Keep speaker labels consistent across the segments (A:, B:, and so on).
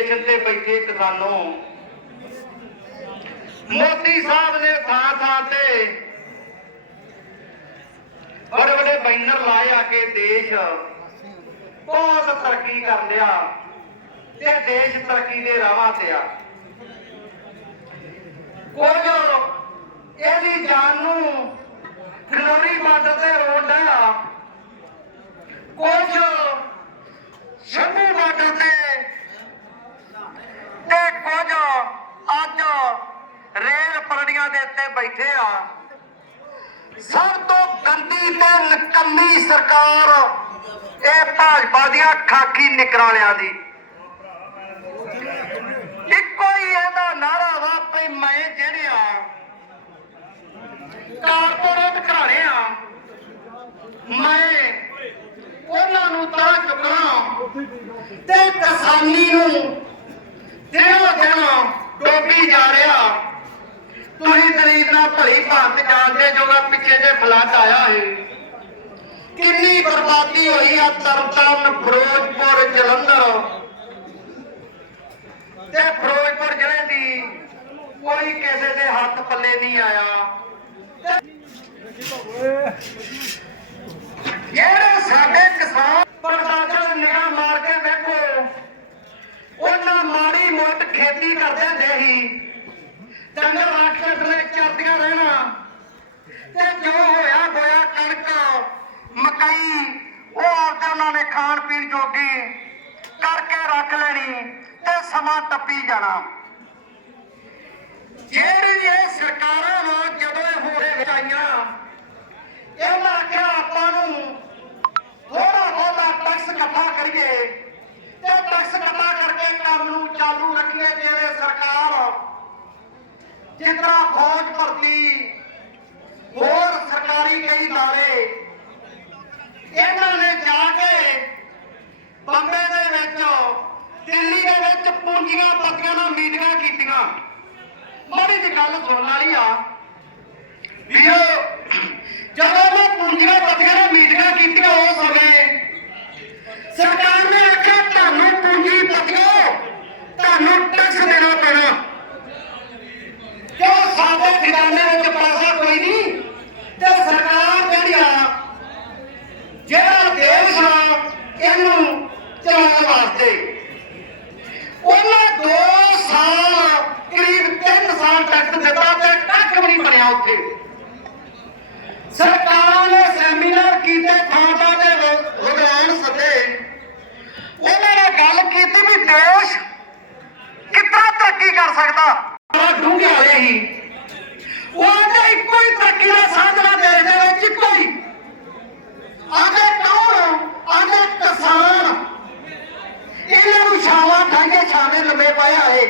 A: Station ਤੇ ਬੈਠੇ ਕਿਸਾਨੋਂ। ਮੋਦੀ ਸਾਹਿਬ ਨੇ ਥਾਂ ਥਾਂ ਤੇ ਬੜੇ ਬੜੇ ਬੈਨਰ ਲਾਏ ਆ ਕੇ ਦੇਸ਼ ਬਹੁਤ ਤਰੱਕੀ ਕਰ ਲਿਆ ਤੇ ਦੇਸ਼ ਤਰੱਕੀ ਦੇ ਰਾਹਾਂ ਤੇ ਆ। ਕੁਝ ਇਹਦੀ ਜਾਨ ਨੂੰ ਖਲੋਰੀ ਬਾਰਡਰ ਤੇ ਰੋਡ ਆ। ਕੁਝ ਸ਼ੰਭੂ ਬਾਰਡਰ ਤੇ ਕੁਝ ਅੱਜ ਰੇਲ ਪਰੜੀਆਂ ਦੇ ਉੱਤੇ ਬੈਠੇ ਆ। ਸਭ ਤੋਂ ਗੰਦੀ ਤੇ ਨਕੰਮੀ ਸਰਕਾਰ ਇਹ ਭਾਜਪਾ ਦੀਆਂ ਖਾਕੀ ਨਿਕਰਾਂ ਦੀ। ਇੱਕੋ ਹੀ ਇਹਦਾ ਨਾਰਾ ਵਾ ਭਈ ਮੈਂ ਜਿਹੜੇ ਆ ਕਾਰਪੋਰੇਟ ਘਰਾਣੇ ਆ, ਮੈਂ ਉਹਨਾਂ ਨੂੰ ਤਾਂ ਚੁੱਕਣਾ ਤੇ ਕਿਸਾਨੀ ਨੂੰ ਦਿਨੋਂ ਦਿਨ ਡੋਬੀ ਜਾ ਰਿਹਾ। ਤੁਸੀਂ ਦਲੀਪ ਨਾਲ ਭਲੀ ਭਾਂਤ ਜਾਣਦੇ ਜੋਗਾ ਪਿੱਛੇ ਜੇ ਫਲੱਡ ਆਇਆ ਹੈ ਕਿੰਨੀ ਬਰਬਾਦੀ ਹੋਈ ਆ ਤਰਨਤਾਰਨ ਫਿਰੋਜ਼ਪੁਰ ਜਲੰਧਰ। ਤੇ ਫਿਰੋਜ਼ਪੁਰ ਜ਼ਿਲ੍ਹੇ ਦੀ ਕੋਈ ਕਿਸੇ ਦੇ ਹੱਥ ਪੱਲੇ ਨਹੀਂ ਆਇਆ। ਜਿਹੜੇ ਸਾਡੇ ਕਿਸਾਨ ਪਰਦਾਦਾ ਨਿਗਾਹ ਮਾਰ ਕੇ ਵੇਖੋ ਉਹਨਾਂ ਮਾੜੀ ਮੋਟ ਖੇਤੀ ਕਰਦੇ ਹੁੰਦੇ ਸੀ ਡੰਗਰ ਰੱਖ ਕੇ ਥੱਲੇ ਚਰਦੀਆਂ ਰਹਿਣਾ ਤੇ ਜੋ ਹੋਇਆ ਹੋਇਆ ਕਣਕ ਮਕਈ ਉਹ ਆਪਦਾ ਉਹਨਾਂ ਨੇ ਖਾਣ ਪੀਣ ਜੋਗੀ ਕਰਕੇ ਰੱਖ ਲੈਣੀ ਤੇ ਸਮਾਂ ਟੱਪੀ ਜਾਣਾ ਜਿਹੜੀ ਇਹ ਸਰਕਾਰਾਂ ਵਾ ਜਦੋਂ ਇਹ ਹੋਰੇ ਵਿੱਚ ਆਈਆਂ ਇਹਨਾਂ ਆਖਿਆ ਆਪਾਂ ਨੂੰ ਥੋੜਾ ਬਹੁਤਾ ਟੈਕਸ ਇਕੱਠਾ ਕਰੀਏ ਤੇ ਟੈਕਸ ਇਕੱਠਾ ਕਰਕੇ ਕੰਮ ਨੂੰ ਚਾਲੂ ਰੱਖੀਏ ਜਿਵੇਂ ਸਰਕਾਰ ਜਿੰਨਾ ਫੌਜ ਭਰਤੀ ਹੋਰ ਸਰਕਾਰੀ ਕਈ ਦਾਅਵੇ ਇਹਨਾਂ ਨੇ ਜਾ ਕੇ ਬੰਬੇ ਦੇ ਵਿੱਚ ਦਿੱਲੀ ਦੇ ਵਿੱਚ ਪੂੰਜੀਆਂ ਪੱਤੀਆਂ ਨਾਲ ਮੀਟਿੰਗਾਂ ਕੀਤੀਆਂ ਮਾੜੀ ਜਿਹੀ ਗੱਲ ਸੁਣਨ ਵਾਲੀ ਆ। ਵੀ ਜਦੋਂ ਮੈਂ ਪੂੰਜੀਆਂ ਨਾਲ ਮੀਟਿੰਗਾਂ ਕੀਤੀਆਂ ਉਸ ਸਮੇਂ, ਸਰਕਾਰ ਨੇ ਆਖਿਆ, ਤੁਹਾਨੂੰ ਪੂੰਜੀ ਤੁਹਾਨੂੰ ਟੈਕਸ ਦੇਣਾ ਪੈਣਾ। ਕਿਉਂ ਸਾਡੇ ਖਜ਼ਾਨੇ ਵਿੱਚ ਪੈਸਾ ਕੋਈ ਨਹੀਂ? ਤੇ ਸਰਕਾਰ ਜਿਹੜੀ ਆ, ਜਿਹੜਾ ਦੇਸ਼ ਆ, ਇਹਨੂੰ ਚਲਾਉਣ ਵਾਸਤੇ। ਉਹਨਾਂ 2 3 ਟੈਕਸ ਦਿੱਤਾ ਤੇ ਕੱਖ ਵੀ ਨਹੀਂ ਬਣਿਆ ਉੱਥੇ। ਸਰਕਾਰਾਂ ਨੇ ਸੈਮੀਨਾਰ ਕੀਤੇ ਥਾਂ ਥਾਂ ਤੇ ਵਿਦਵਾਨ ਉਹਨਾਂ ਨੇ ਗੱਲ ਕੀਤੀ ਵੀ ਦੇਸ਼ ਕਿੱਦਾਂ ਤਰੱਕੀ ਕਰ ਸਕਦਾ। ਬੜਾ ਡੂੰਘੇ ਹੋਏ ਸੀ। ਉਹ ਇੱਕੋ ਹੀ ਤਰੱਕੀ ਦਾ ਸਾਧਨਾ ਦੇਸ਼ ਦੇ ਵਿੱਚ, ਇੱਕੋ ਹੀ। ਆਂਦੇ, ਕੌਣ? ਆਂਦੇ, ਕਿਸਾਨ। ਇਹਨਾਂ ਨੂੰ ਛਾਵਾਂ ਠਾਈਏ ਛਾਵੇਂ ਲੰਮੇ ਪਾਇਆ ਆਏ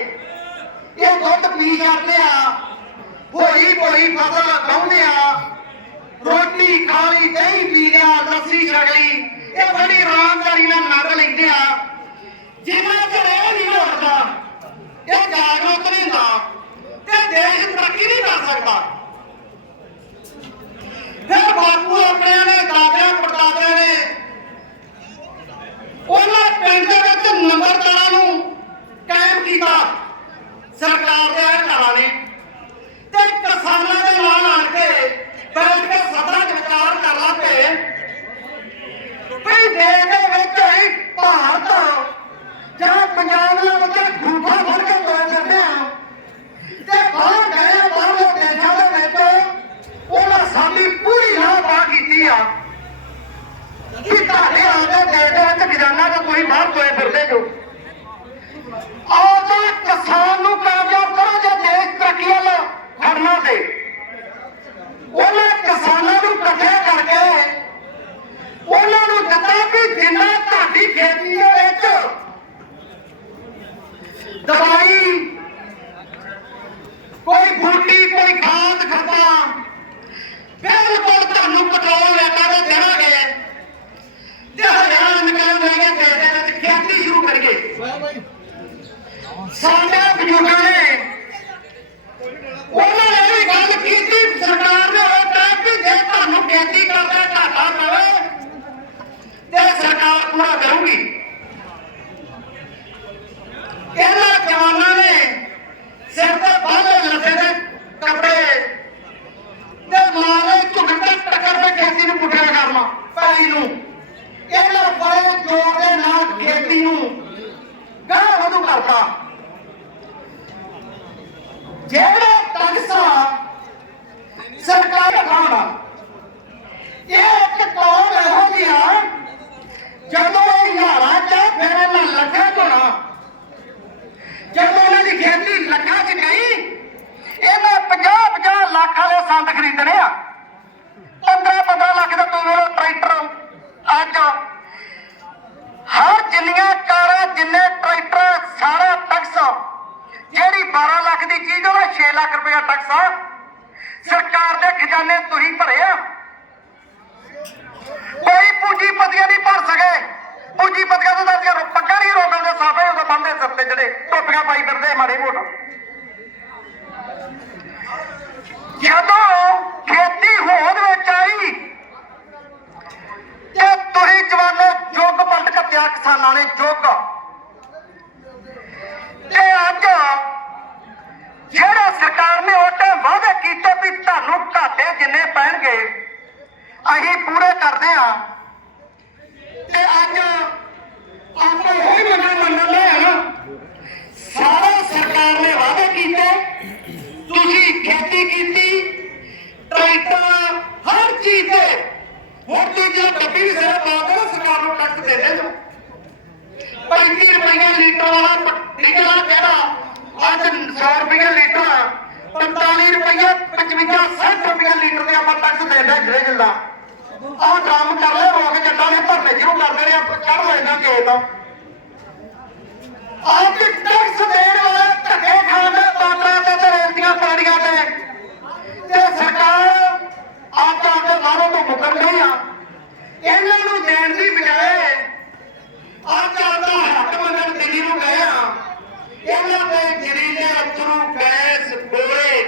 A: ਇਹ ਦੁੱਧ ਪੀ ਜਾਂਦੇ ਆ? ਹੋਈ ਹੋਈ ਫਸਲ ਲਾਉਂਦੇ ਆ। ਰੋਟੀ ਖਾਲੀ ਦਹੀਂ ਪੀ ਲਿਆ ਲੱਸੀ ਰਗਲੀ ਇਹ ਬੜੀ ਆਰਾਮਦਾਰੀ ਨਾਲ ਨਗ ਲੈਂਦੇ ਆ। ਜਿੰਨਾ ਚਿਰ ਇਹ ਨਹੀਂ ਹੋਦਾ ਇਹ ਜਾਗਰੂਕ ਨਹੀਂ ਹੁੰਦਾ। ਤੇ ਦੇਸ਼ ਤਰੱਕੀ ਨਹੀਂ ਕਰ ਸਕਦਾ ਫਿਰ ਬਾਪੂ ਆਪਣੇ ਨੇ ਦਾਦਿਆਂ ਪੜਦਾਦਿਆਂ ਨੇ ਉਹਨਾਂ ਪਿੰਡ ਦੇ ਵਿੱਚ ਨੰਬਰਦਾਰਾਂ ਨੂੰ ਕਾਇਮ ਕੀਤਾ ਸਰਕਾਰ ਦੇ ਅਧਿਕਾਰਾਂ ਨੇ ਤੇ ਕਿਸਾਨਾਂ ਦੇ ਨਾਲ ਆਣ ਕੇ ਬੈਠ ਕੇ ਸਦਨਾਂ 'ਚ ਵਿਚਾਰ ਕਰ ਲਾ ਪਏ ਵੀ ਦੇਸ਼ ਦੇ ਵਿੱਚ ਹੀ ਭਾਰਤ ਜਾਂ ਪੰਜਾਬ ਦੇ ਵਿੱਚ ਝੂਠਾ ਫੜ ਕੇ ਤੋੜ ਦਿੰਦੇ ਆ ਤੇ ਬਾਹਰ ਗਏ ਬਾਹਰਲੇ ਦੇਸ਼ਾਂ ਦੇ ਵਿੱਚ ਉਹਨਾਂ ਸਾਡੀ ਪੂਰੀ ਲਾਪਾ ਕੀਤੀ ਆ ਕਿ ਤੁਹਾਡੇ ਆਉਂਦੇ ਦੇਸ਼ ਦੇ ਵਿੱਚ ਖਜ਼ਾਨਾ ਤਾਂ ਤੁਸੀਂ ਬਾਹਰ ਤੋਏ ਫਿਰਦੇ ਜੋ ਆਓ ਤਾਂ ਕਿਸਾਨ ਨੂੰ ਕਾਮਯਾਬ ਕਰੋ ਜੇ ਦੇਸ਼ ਤਰੱਕੀ ਵੱਲ ਖੜਨਾ ਤੇ ਉਹਨਾਂ ਕਿਸਾਨਾਂ ਨੂੰ ਇਕੱਠੇ ਕਰਕੇ ਉਹਨਾਂ ਨੂੰ ਦਿੱਤਾ ਵੀ ਜਿੰਨਾ ਤੁਹਾਡੀ ਖੇਤੀ ਦੇ ਵਿੱਚ ਦਵਾਈ ਕੋਈ ਬੂਟੀ ਕੋਈ ਖਾਦ ਖੱਤਾ ਬਿਲਕੁਲ ਤੁਹਾਨੂੰ ਪੈਟਰੋਲ ਰੇਟਾਂ ਤੇ ਦੇਣਾਗੇ ਤੇ ਹਰਿਆਣਾ ਨਿਕਲ ਦੇਣਗੇ ਦੇਸ਼ ਦੇ ਵਿੱਚ ਖੇਤੀ ਸ਼ੁਰੂ ਕਰੀਏ। ਸਾਡੇ ਬਜ਼ੁਰਗਾਂ ਪੂਰਾ ਕਰੂਗੀ। ਇਹਨਾਂ ਜਵਾਨਾਂ ਨੇ ਸਿਰ ਤੇ ਬਾਹਰ ਲੱਗੇ ਦੇ ਕੱਪੜੇ ਜਿਹੜੀ 12 ਲੱਖ ਦੀ ਚੀਜ਼ ਉਹਦਾ 6 ਲੱਖ ਰੁਪਇਆ ਟੈਕਸ ਆ। ਸਰਕਾਰ ਦੇ ਖਜ਼ਾਨੇ ਤੁਸੀਂ ਭਰੇ ਆ। ਕੋਈ ਪੂੰਜੀਪਤੀਆਂ ਨਹੀਂ ਭਰ ਸਕੇ। ਪੂੰਜੀਪਤੀਆਂ ਤੋਂ ਤਾਂ ਪੱਕਾ ਨਹੀਂ ਰੋਕਣ ਦੇ ਸਾਫੇ ਉਹਦੇ ਬੰਦੇ ਸਿਰ ਤੇ ਜਿਹੜੇ ਟੋਪੀਆਂ ਪਾਈ ਫਿਰਦੇ ਮਾੜੇ ਮੋਟ। ਜਦੋਂ ਖੇਤੀ ਹੋਂਦ ਵਿੱਚ ਆਈ ਤੇ ਤੁਸੀਂ ਜਵਾਨੋ ਯੁੱਗ ਪਲਟ ਕੱਤਿਆ ਕਿਸਾਨਾਂ ਨੇ ਯੁੱਗ ਤੇ ਅੱਜ ਜਿਹੜਾ ਸਰਕਾਰ ਨੇ ਉਹ ਤੇ ਵਾਅਦੇ ਕੀਤੇ ਵੀ ਤੁਹਾਨੂੰ ਘਾਟੇ ਜਿੰਨੇ ਪੈਣਗੇ ਅਸੀਂ ਪੂਰੇ ਕਰਦੇ ਆ ਤੇ ਅੱਜ ਆਪਾਂ ਹੋਈ ਮੰਨਣ ਮੰਨਣ ਦੇ ਆ ਸਾਰਾ ਸਰਕਾਰ ਨੇ ਵਾਅਦੇ ਕੀਤੇ ਤੁਸੀਂ ਖੇਤੀ ਕੀਤੀ ਟਰੈਕਟਰ ਹਰ ਚੀਜ਼ ਤੇ ਹੁਣ ਤੁਸੀਂ ਜਿਹੜਾ ਡੱਬੀ ਵੀ ਸਿਰ ਪਾ ਕੇ ਨਾ ਸਰਕਾਰ ਨੂੰ ਟੈਕਸ ਦੇ ਦੇ ਜੋ 35 ਰੁਪਏ ਲੀਟਰ ਵਾਲਾ ਡੀਜ਼ਲ ਆ ਕਿਹੜਾ ਅੱਜ 100 ਰੁਪਏ ਲੀਟਰ ਆ 45 ਰੁਪਏ 55 60 ਰੁਪਏ ਲੀਟਰ ਦੇ ਦੇ ਦੇ ਜਿੰਦਾ ਆਹ ਕੰਮ ਕਰ ਲੈ, ਰੋਕ ਜੱਟਾਂ ਨੇ ਭਰਨੇ ਸ਼ੁਰੂ ਕਰ ਦੇਣੇ ਆਪਾਂ ਚੜ ਲੈਣਾ ਕਿਸੇ ਤੋਂ ਅੱਜ ਟੈਕਸ ਦੇਣ ਵਾਲੇ ਧੱਕੇ ਖਾਂਦੇ ਬਾਂਦਰਾਂ ਤੇ ਤੇ ਰੇਲਦੀਆਂ ਪਾਣੀਆਂ ਤੇ। ਤੇ ਸਰਕਾਰ ਆਪਾਂ ਆਪਦੇ ਵਾਰੋਂ ਤੋਂ ਮੁਕਰ ਗਈ ਆ। ਇਹਨਾਂ ਨੂੰ ਦੇਣ ਦੀ ਬਜਾਏ ਅੱਜ ਆਪਦਾ ਹੱਕ ਮੰਗਣ ਦਿੱਲੀ ਨੂੰ ਗਏ ਆ ਇਹਨਾਂ ਦੇ ਜ਼ਰੀਲੇ ਅਥਰੂ ਗੈਸ ਗੋਲੇ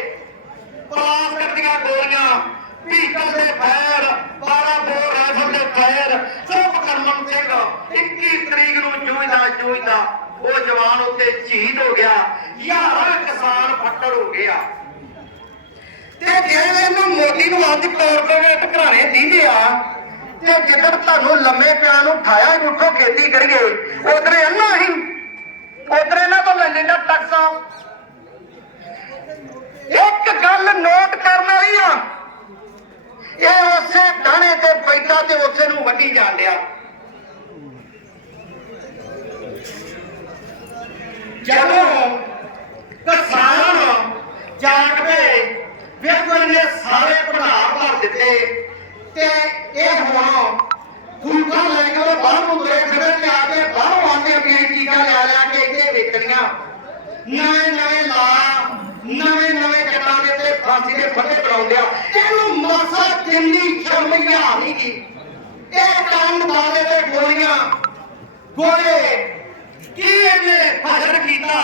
A: ਪਲਾਸਟਿਕ ਦੀਆਂ ਗੋਲੀਆਂ ਪੀਕਲ ਦੇ ਫੈਰ 12 ਬੋਰ ਰਾਈਫਲ ਦੇ ਫੈਰ ਸਭ ਕਰਮਨ ਸਿੰਘ 21 ਤਰੀਕ ਨੂੰ ਜੂਝਦਾ ਜੂਝਦਾ ਉਹ ਜਵਾਨ ਉੱਤੇ ਸ਼ਹੀਦ ਹੋ ਗਿਆ। ਹਜ਼ਾਰਾਂ ਕਿਸਾਨ ਫੱਟੜ ਹੋ ਗਿਆ ਤੇ ਜੇ ਇਹਨੂੰ ਮੋਦੀ ਨੂੰ ਅੱਜ ਕਾਰਪੋਰੇਟ ਘਰਾਣੇ ਦਿੰਦੇ ਆ, ਤੇ ਜਿੱਦਣ ਤੁਹਾਨੂੰ ਲੰਮੇ ਪਿਆ ਨੂੰ ਉਠਾਇਆ ਹੀ ਉੱਠੋ, ਖੇਤੀ ਕਰੀਏ, ਉਧਰੇ ਅੰਨਾ ਹੀ। ਉਧਰੇ ਇਹਨਾਂ ਤੋਂ ਲੈ ਲੈਂਦਾ ਟੈਕਸਾਂ। ਇੱਕ ਗੱਲ ਨੋਟ ਕਰਨ ਵਾਲੀ ਆ। ਇਹ ਉਸੇ ਦਾਣੇ ਤੇ ਬੈਠਾ ਤੇ ਉਸੇ ਨੂੰ ਵੱਢੀ ਜਾਣ ਡਿਆ ਜਦੋਂ ਕਿਸਾਨ ਜਾਗ ਪਏ ਵੇਖੋ ਇਹਨੇ ਸਾਰੇ ਭੰਡਾਰ ਭਰ ਦਿੱਤੇ ਤੇ ਇਹ ਹੁਣ ਫੁਲਕਾ ਲੈ ਕੇ ਉਹ ਬਾਹਰ ਨੂੰ ਤੁਰੇ ਫਿਰੇ ਤੇ ਆ ਕੇ ਬਾਹਰੋਂ ਆਉਂਦੇ ਆਪਣੀਆਂ ਚੀਜ਼ਾਂ ਲਿਆ ਲਿਆ ਕੇ ਇੱਥੇ ਵੇਚਣੀਆਂ ਨਵੇਂ ਨਵੇਂ ਲਾ ਨਵੇਂ ਨਵੇਂ ਜੱਟਾਂ ਦੇ ਤੇ ਫਾਂਸੀ ਦੇ ਇਹਨੂੰ ਮਾਸਾ ਜਿੰਨੀ ਸ਼ਰਮਿਆ ਨਹੀਂ ਇਹ ਕੰਨ ਬਾਲੇ ਤੇ ਗੋਲੀਆਂ, ਗੋਲੇ, ਕੀ ਇਹਨੇ ਹਜ਼ਰ ਕੀਤਾ?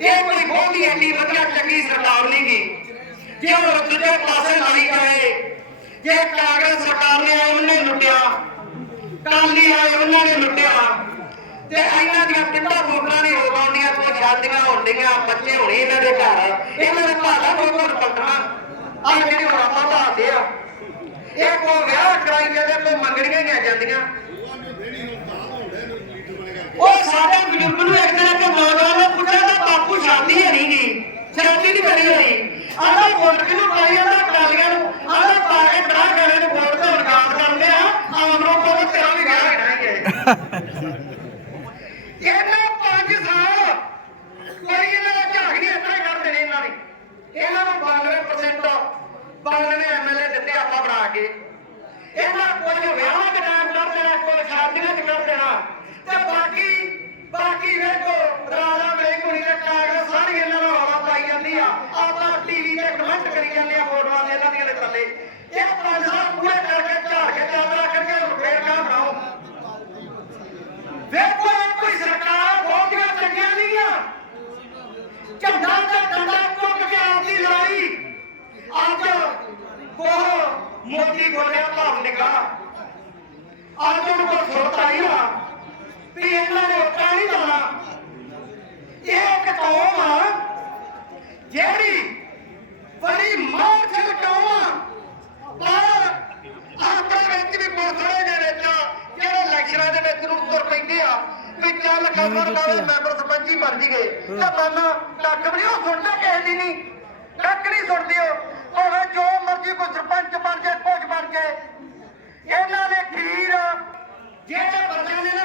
A: ਇਹ ਕੋਈ ਬਹੁਤੀ ਐਡੀ ਵਧੀਆ ਚੰਗੀ ਸਰਕਾਰ ਨਹੀਂ ਜੇ ਉਹ ਦੂਜੇ ਪਾਸੇ ਲਾਈ ਜਾਏ ਜੇ ਕਾਂਗਰਸ ਸਰਕਾਰ ਨੇ ਉਹਨੇ ਲੁੱਟਿਆ ਕਾਲੀ ਆਏ ਉਹਨਾਂ ਨੇ ਲੁੱਟਿਆ, ਤੇ ਇਹਨਾਂ ਦੀਆਂ ਪਿੰਡਾਂ ਵੋਟਾਂ ਨੇ ਹੋ ਗਾਉਂਦੀਆਂ ਕੋਈ ਸ਼ਾਦੀਆਂ ਹੁੰਦੀਆਂ, ਬੱਚੇ ਹੋਣੇ ਇਹਨਾਂ ਦੇ ਘਰ, ਇਹਨਾਂ ਦੇ ਭਾਲਾ ਵੋਟਾਂ ਪਲਟਣਾ ਆਹ ਜਿਹੜੇ ਆਪਾਂ ਭਾਲਦੇ ਆ ਇਹ ਕੋ ਵਿਆਹ ਕਰਾਈ ਜਾਂਦੇ ਕੋ ਮੰਗਣੀਆਂ ਹੀ ਆ ਜਾਂਦੀਆਂ। ਉਹ ਸਾਡੇ ਬਜ਼ੁਰਗ ਨੂੰ ਇੱਕ ਦਿਨ ਕਿ ਨੌਜਵਾਨ ਨੇ ਪੁੱਛਿਆ ਤਾਂ ਬਾਪੂ ਸ਼ਾਦੀ ਹੈ ਨਹੀਂ ਗਈ ਸ਼ਾਦੀ ਨਹੀਂ ਬਣੀ ਹੋਈ। ਆਂਦਾ ਵੋਟ ਕਿਹਨੂੰ ਪਾਈ ਜਾਂਦਾ ਕਾਲੀਆਂ ਨੂੰ ਆਂਦਾ ਪਾ ਕੇ ਬੜਾ ਗਾਣੇ ਨੂੰ ਵੋਟ ਤੋਂ ਰਿਕਾਰਡ ਕਰਦੇ ਆ ਆਮ ਲੋਕਾਂ ਨੂੰ ਤੇਰਾ ਵੀ ਵਿਆਹ ਹੈ ਇਹਨਾਂ 5 ਸਾਲ ਕੋਈ ਇਹਨਾਂ ਦਾ ਝਾਕ ਨਹੀਂ ਇਤਨਾ ਕਰ ਦੇਣੇ ਇਹਨਾਂ ਨੇ ਇਹਨਾਂ ਨੂੰ 92% 92 ਐਮਐਲਏ ਦਿੱਤੇ ਆਪਾਂ ਬਣਾ ਕੇ। ਇਹਨਾਂ ਕੁਝ ਵਿਆਹਾਂ ਦੇ ਟਾਈਮ ਕਰ ਦੇਣਾ ਕੁਝ ਸ਼ਾਦੀਆਂ 'ਚ ਕਰ ਦੇਣਾ। ਤੇ ਬਾਕੀ ਬਾਕੀ ਵੇਖੋ, ਰਾਜਾ ਵੇਖੁਣੀ ਦੇ ਕਾਗਜ਼ ਸਾਰੀ ਇਹਨਾਂ ਨੂੰ ਹਵਾ ਪਾਈ ਜਾਂਦੀ ਆ। ਆਪਾਂ ਟੀਵੀ ਤੇ ਕਮੈਂਟ ਕਰੀ ਜਾਂਦੇ ਆ ਫੋਟੋਆਂ ਇਹਨਾਂ ਦੀਆਂ ਦੇ ਥੱਲੇ। ਇਹ ਪੰਜ ਸਾਲ ਪੂਰੇ ਕਰਕੇ ਝਾੜ ਕੇ ਚਾਦਰਾ ਕਰਕੇ ਹੁਣ ਫੇਰ ਕਾ ਬਣਾਓ ਵੇਖੋ ਇਹ ਕੋਈ ਸਰਕਾਰ ਬਹੁਤੀਆਂ ਚੰਗੀਆਂ ਨਹੀਂ ਆ ਝੰਡਾ ਤੇ ਡੰਡਾ ਚੁੱਕ ਕੇ ਆਪਦੀ ਲੜਾਈ ਅੱਜ ਮੋਦੀ ਗੋਲਿਆ ਭਾਵ ਨਿਗਾਹ ਅੱਜ ਉਹਨੂੰ ਕੋ ਸੁਰਤ ਆਈ ਆ ਵੀ ਇਹਨਾਂ ਨੇ ਉੱਕਾ ਨਹੀਂ ਜਾਣਾ। ਇਹ ਇੱਕ ਕੌਮ ਆ ਜਿਹੜੀ ਬੜੀ ਮਾਰਚਲ ਕੌਮ ਆ। ਪਰ ਆਪਣੇ ਵਿੱਚ ਵੀ ਮੋਸੜੇ ਦੇ ਵਿੱਚ ਜਿਹੜੇ ਇਲੈਕਸ਼ਨਾਂ ਦੇ ਵਿੱਚ ਨੂੰ ਤੁਰ ਪੈਂਦੇ ਆ ਵੀ ਚੱਲ ਖਬਰ ਨਾਲ ਮੈਂਬਰ ਸਰਪੰਚ ਬਣ ਜੀਗੇ ਤਾਂ ਬੰਨਾ ਕੱਖ ਵੀ ਨੀ, ਉਹ ਸੁਣਦਾ ਕਿਸੇ ਦੀ ਨਹੀਂ। ਕੱਖ ਨਹੀਂ ਸੁਣਦੀ ਉਹ। ਇਹਨਾਂ ਨੇ ਖੀਰ ਜਿਹੜੇ ਬੱਚਿਆਂ ਨੇ